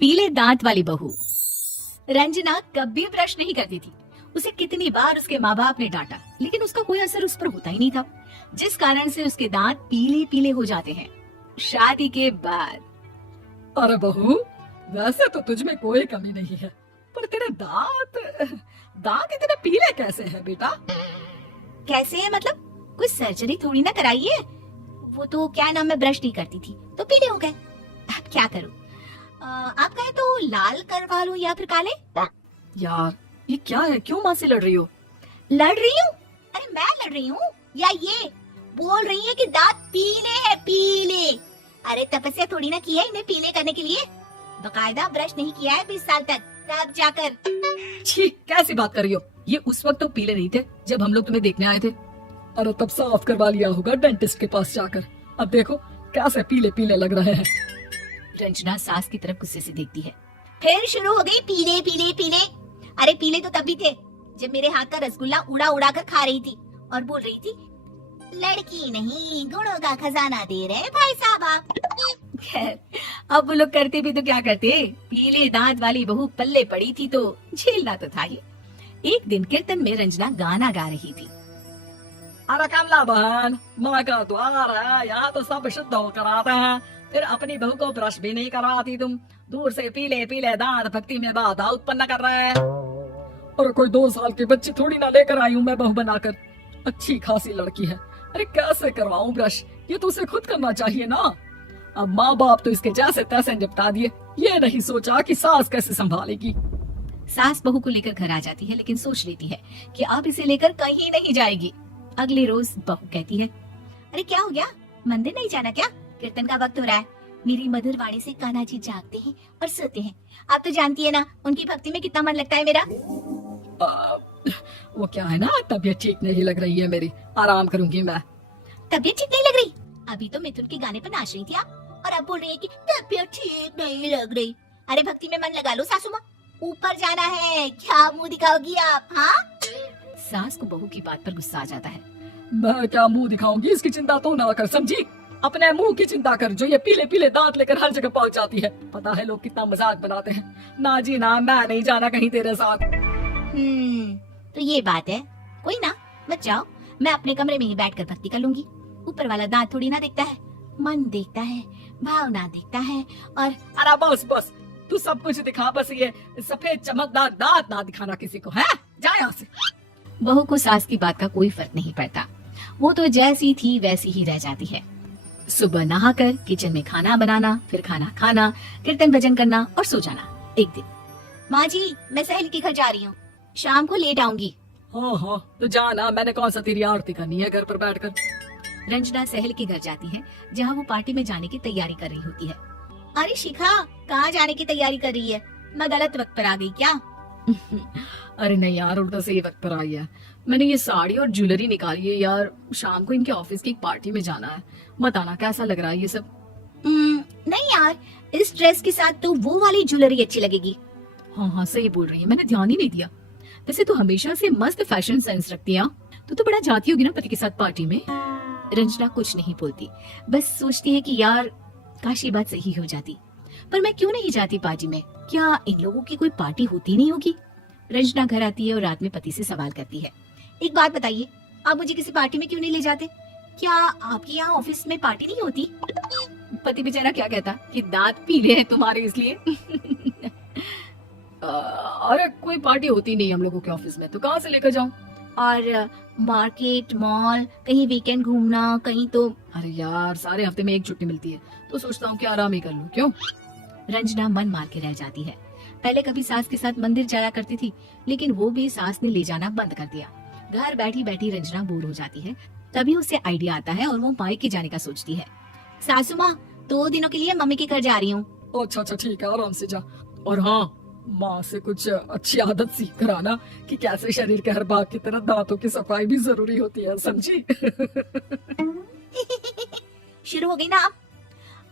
पीले दांत वाली बहू। रंजना कभी ब्रश नहीं करती थी। उसे कितनी बार उसके माँ बाप ने डांटा, लेकिन उसका कोई असर उस पर होता ही नहीं था, जिस कारण से उसके दांत पीले पीले हो जाते हैं। शादी के बाद अरे बहू, वैसे तो तुझ में कोई कमी नहीं है, पर तेरे दांत दांत इतने पीले कैसे हैं बेटा? कैसे है मतलब? कोई सर्जरी थोड़ी ना कराई है। वो तो क्या नाम, मैं ब्रश नहीं करती थी तो पीले हो गए। अब क्या करूं? आप कहे तो लाल करवा लूं या फिर काले? यार ये क्या है, क्यों माँ से लड़ रही हो? लड़ रही हूँ? अरे मैं लड़ रही हूँ या ये बोल रही है कि दांत पीले हैं, पीले। अरे तपस्या थोड़ी ना की है इन्हें पीले करने के लिए। बकायदा ब्रश नहीं किया है 20 साल तक, तब जाकर। छी, कैसी बात कर रही हो? ये उस वक्त तो पीले नहीं थे जब हम लोग तुम्हें देखने आए थे। अरे तब साफ करवा लिया होगा डेंटिस्ट के पास जाकर। अब देखो कैसे पीले पीले लग रहे हैं। रंजना सास की तरफ गुस्से से देखती है। फिर शुरू हो गई पीले पीले पीले। अरे पीले तो तब भी थे जब मेरे हाथ का रसगुल्ला उड़ा उड़ा कर खा रही थी और बोल रही थी, लड़की नहीं गुणों का खजाना दे रहे भाई साहब आप। खैर, अब वो लोग करते भी तो क्या करते, पीले दांत वाली बहू पल्ले पड़ी थी तो झेलना तो था ही। एक दिन कीर्तन में रंजना गाना गा रही थी। अरे कमला बहन, माँ का द्वार है, यहाँ तो सब शुद्ध होकर आते हैं, फिर अपनी बहू को ब्रश भी नहीं करवाती तुम। दूर से पीले पीले दांत भक्ति में बाधा उत्पन्न कर रहे हैं। और कोई 2 साल की बच्ची थोड़ी ना लेकर आई हूँ मैं बहू बनाकर। अच्छी खासी लड़की है, अरे कैसे करवाऊं ब्रश? ये तो उसे खुद करना चाहिए ना। अब माँ बाप तो इसके जैसे तैसे निपटा दिए, ये नहीं सोचा कि सास कैसे संभालेगी। सास बहू को लेकर घर आ जाती है, लेकिन सोच लेती है कि अब इसे लेकर कहीं नहीं जाएगी। अगले रोज बहू कहती है, अरे क्या हो गया, मंदिर नहीं जाना क्या? कीर्तन का वक्त हो रहा है। मेरी मधुर वाणी से कान्हा जी जागते हैं और सोते हैं। आप तो जानती है ना उनकी भक्ति में कितना मन लगता है मेरा। वो क्या है ना, तबीयत ठीक नहीं लग रही है मेरी, आराम करूंगी मैं। तबीयत ठीक नहीं लग रही? अभी तो मिथुन के गाने पर नाच रही थी आप, और अब बोल रही है कि तबीयत ठीक नहीं लग रही। अरे भक्ति में मन लगा लो सासू माँ, ऊपर जाना है, क्या मुंह दिखाओगी आप? हाँ, सास को बहू की बात पर गुस्सा आ जाता है। मैं क्या मुंह दिखाऊंगी, इसकी चिंता तो ना कर, समझी? अपने मुंह की चिंता कर, जो ये पीले पीले दांत लेकर हर जगह पहुंच जाती है। पता है लोग कितना मजाक बनाते हैं। ना जी ना, मैं नहीं जाना कहीं तेरे साथ। तो ये बात है। कोई ना, मत जाओ, मैं अपने कमरे में ही बैठकर भक्ति कर लूंगी। ऊपर वाला दांत थोड़ी ना देखता है, मन देखता है, भावना देखता है। और अरे बस बस, तू सब कुछ दिखा, बस ये सफेद चमकदार दांत ना दिखाना किसी को, है? जा यहाँ से। बहू को सास की बात का कोई फर्क नहीं पड़ता। वो तो जैसी थी वैसी ही रह जाती है। सुबह नहाकर किचन में खाना बनाना, फिर खाना खाना, कीर्तन भजन करना और सो जाना। एक दिन, माँ जी मैं सहेली के घर जा रही हूँ, शाम को लेट आऊंगी। हाँ हाँ तो जाना, मैंने कौन सा तेरी आरती करनी है घर पर बैठकर। रंजना सहेली के घर जाती है, जहाँ वो पार्टी में जाने की तैयारी कर रही होती है। अरे शिखा, कहाँ जाने की तैयारी कर रही है? मैं गलत वक्त पर आ गई क्या? अरे नहीं यार, उल्टा सही वक्त पर आई है। मैंने ये साड़ी और ज्वेलरी निकाली है यार, शाम को इनके ऑफिस की एक पार्टी में जाना है। बताना कैसा लग रहा है ये सब? नहीं यार, इस ड्रेस के साथ तो वो वाली ज्वेलरी अच्छी लगेगी। हाँ हाँ सही बोल रही है, मैंने ध्यान ही नहीं दिया। वैसे तो हमेशा से मस्त फैशन सेंस रखती है। तो बड़ा जाती होगी ना पति के साथ पार्टी में। रंजना कुछ नहीं बोलती, बस सोचती है कि यार काश ये बात सही हो जाती, पर मैं क्यों नहीं जाती पार्टी में? क्या इन लोगों की कोई पार्टी होती नहीं होगी? रंजना घर आती है और रात में पति से सवाल करती है, एक बात बताइए, आप मुझे किसी पार्टी में क्यों नहीं ले जाते? क्या आपके यहाँ ऑफिस में पार्टी नहीं होती? पति बेचारा क्या कहता कि दांत पीले हैं तुम्हारे इसलिए। अरे कोई पार्टी होती नहीं हम लोगों के ऑफिस में, तो कहाँ से लेकर जाऊं? और मार्केट, मॉल, कहीं वीकेंड घूमना कहीं तो? अरे यार सारे हफ्ते में एक छुट्टी मिलती है, तो सोचता हूँ कि आराम ही कर लूं। क्यों? रंजना मन मार के रह जाती है। पहले कभी सास के साथ मंदिर जाया करती थी, लेकिन वो भी सास ने ले जाना बंद कर दिया। घर बैठी बैठी रंजना बोर हो जाती है। तभी उसे आइडिया आता है और वो मायके जाने का सोचती है। सासू माँ, 2 दिनों के लिए मम्मी के घर जा रही हूँ। अच्छा अच्छा ठीक है, आराम से जा। और हाँ, माँ से कुछ अच्छी आदत सीख कर आना कि कैसे शरीर के हर भाग की तरह दांतों की सफाई भी जरूरी होती है, समझी? शुरू हो गई ना आप।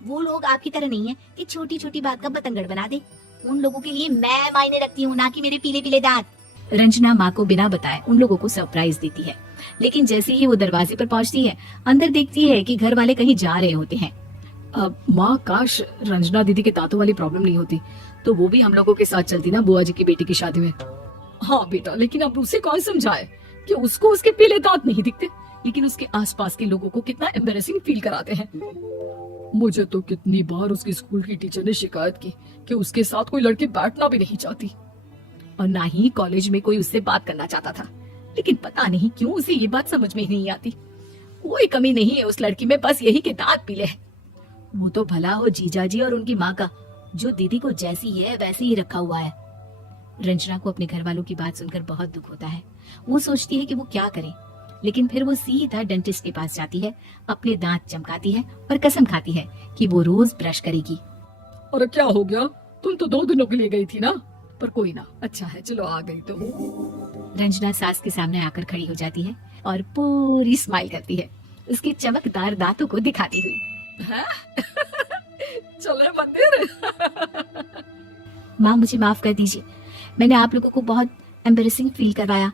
वो लोग आपकी तरह नहीं है कि छोटी छोटी बात का बतंगड़ बना दे। उन लोगों के लिए मैं मायने रखती हूँ, ना कि मेरे पीले पीले दांत। रंजना माँ को बिना बताए उन लोगों को सरप्राइज देती है, लेकिन जैसे ही वो दरवाजे पर पहुँचती है, अंदर देखती है कि घर वाले कहीं जा रहे होते हैं। माँ, काश रंजना दीदी के दांतों वाली प्रॉब्लम नहीं होती तो वो भी हम लोगों के साथ चलती ना बुआ जी की बेटी की शादी में। हाँ बेटा, लेकिन अब उसे कौन समझाए कि उसको उसके पीले दांत नहीं दिखते, लेकिन उसके आसपास के लोगों को कितना एम्बेरसिंग फील कराते हैं। मुझे तो कितनी बार उसकी स्कूल की टीचर ने शिकायत की कि उसके साथ कोई लड़की बैठना भी नहीं चाहती, और ना ही कॉलेज में कोई उससे बात करना चाहता था। लेकिन पता नहीं क्यों उसे ये बात समझ में ही नहीं आती। कोई कमी नहीं है उस लड़की में, बस यही के दांत पीले हैं। वो तो भला हो जीजा जी और उनकी माँ का, जो दीदी को जैसी है वैसे ही रखा हुआ है। रंजना को अपने घर वालों की बात सुनकर बहुत दुख होता है। वो सोचती है कि वो क्या करे, लेकिन फिर वो सीधा डेंटिस्ट के पास जाती है, अपने दांत चमकाती है और कसम खाती है कि वो रोज ब्रश करेगी। अरे क्या हो गया, तुम तो 2 दिनों के लिए गई थी ना, पर कोई ना, अच्छा है चलो आ गई तो। रंजना सास के सामने आकर खड़ी हो जाती है और पूरी स्माइल करती है, उसके चमकदार दांतों को दिखाती हुई। चले मंदिर। माँ मुझे माफ कर दीजिए, मैंने आप लोगों को बहुत एम्बेरसिंग फील करवाया।